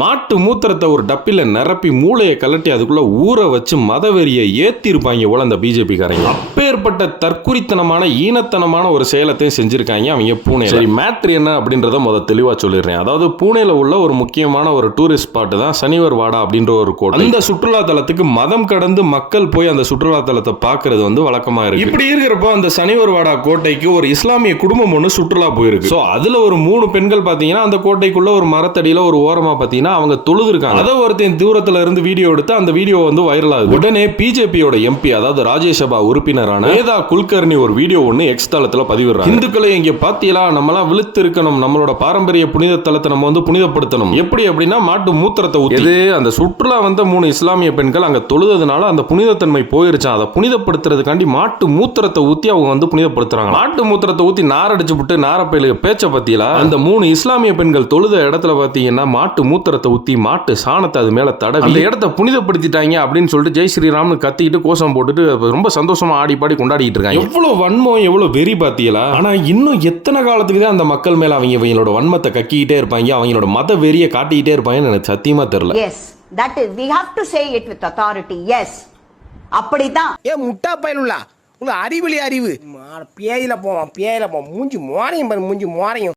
மாட்டு மூத்திரத்தை ஒரு டப்பில நிரப்பி மூளையை கலட்டி அதுக்குள்ள ஊற வச்சு மதவெறியை ஏத்திருப்பாங்க போல அந்த பிஜேபி காரங்க. அப்பேற்பட்ட தற்குறித்தனமான ஈனத்தனமான ஒரு செயலத்தையும் செஞ்சிருக்காங்க அவங்க பூனே. சரி, மேட்ரு என்ன அப்படின்றத தெளிவா சொல்லிடுறேன். அதாவது பூனேல உள்ள ஒரு முக்கியமான ஒரு டூரிஸ்ட் ஸ்பாட் தான் சனிவர் வாடா அப்படின்ற ஒரு கோட்டை. அந்த சுற்றுலா தலத்துக்கு மதம் கடந்து மக்கள் போய் அந்த சுற்றுலா தலத்தை பார்க்கறது வழக்கமா இருக்கு. இப்படி இருக்கிறப்போ அந்த சனிவர் வாடா கோட்டைக்கு ஒரு இஸ்லாமிய குடும்பம் ஒன்று சுற்றுலா போயிருக்கு. அதுல ஒரு 3 பெண்கள் பாத்தீங்கன்னா அந்த கோட்டைக்குள்ள ஒரு மரத்தடியில ஒரு ஓரமா பாத்தீங்கன்னா அவங்க தொழுது இருக்காங்க. அதை ஒருத்தன் தூரத்துல இருந்து வீடியோ எடுத்து அந்த வீடியோ வைரல் ஆகுது. உடனே பிஜேபியோட எம்பி அதாவது ராஜ்யசபா உறுப்பினரான வேதா குல்கர்னி ஒரு வீடியோ எக்ஸ் தளத்துல பதிவிடுறாங்க. இந்துக்களை இங்க பாத்தீங்களா, நம்மளாம் விழுத்து இருக்கணும், நம்மளோட பாரம்பரிய புனித தலத்தை நம்ம புனிதப்படுத்தணும். எப்படி அப்படின்னா மாட்டு மூத்திரத்தை ஊத்தி அந்த சுற்றுலா 3 இஸ்லாமிய பெண்கள் அங்க தொழுததுனால அந்த புனிதத்தன்மை போயிருச்சான். அதை புனிதப்படுத்துறதுக்காண்டி மாட்டு மூத்திரத்தை ஊத்தி அவங்க புனிதப்படுத்துறாங்க. மாட்டு மூத்திரத்தை ஊத்தி நாரடிச்சு விட்டு நாரப்பயிலுக்கு பேச்ச பத்தியில அந்த 3 இஸ்லாமிய பெண்கள் தொழுத இடத்துல பாத்தீங்கன்னா மாட்டு மூத்திரத்தை ஊத்தி மாட்டு சாணத்தை அது மேல தடவி அந்த இடத்தை புனிதப்படுத்திட்டாங்க அப்படின்னு சொல்லிட்டு ஜெய் ஸ்ரீராம்னு கத்திக்கிட்டு கோஷம் போட்டுட்டு ரொம்ப சந்தோஷமா ஆடி பாடி கொண்டாடிட்டு இருக்காங்க. எவ்வளவு வன்மம், எவ்வளவு வெறி பாத்தீங்களா. ஆனா இன்னும் எத்தனை காலத்துக்கு தான் அந்த மக்கள் மேல அவங்களோட வன்மத்தை கக்கிக்கிட்டே இருப்பாங்க, அவங்களோட மத வெறியை காட்டிக்கிட்டே இருப்பாங்கன்னு எனக்கு சத்தியமா தெரியல. Yes, that is, we have to say it with authority. Yes, அப்படிதான். முட்டா பயனுள்ள உங்க அறிவிலி அறிவு பேயில போவான் மூஞ்சி மோரையும்